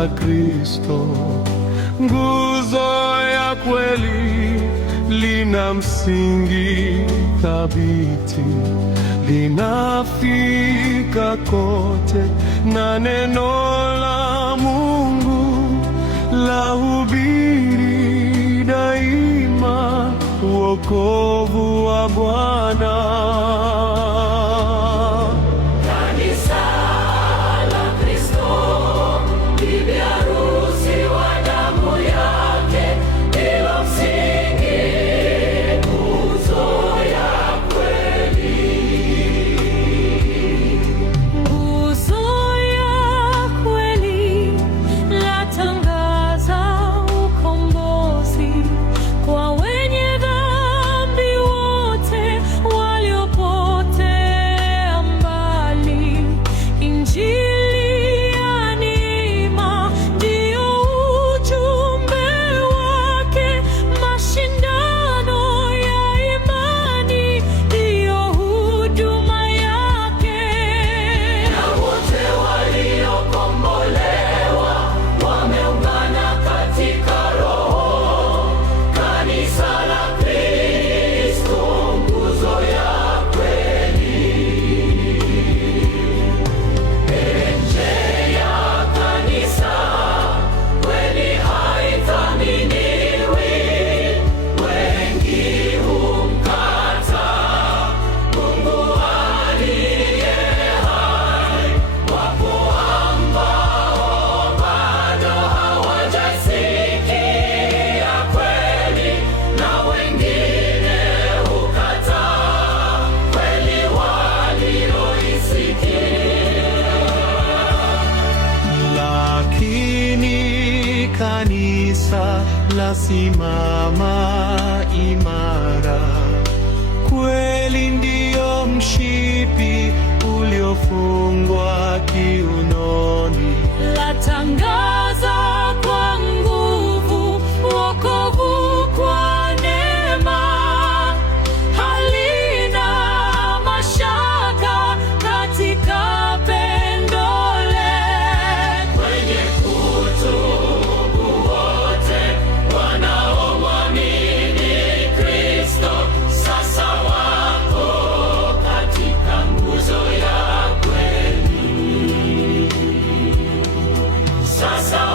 la Kristo. Nguzo ya kweli lina msingi thabiti, linafika kote, na neno la Mungu lahubiri daima wokovu wa Bwana. Kanisa lasimama imara, kweli ndiyo mshipi uliofungwa kiunoni. Latangaza kwa nguvu wokovu kwa neema, halina mashaka katika pendo letu. Kwenye sasa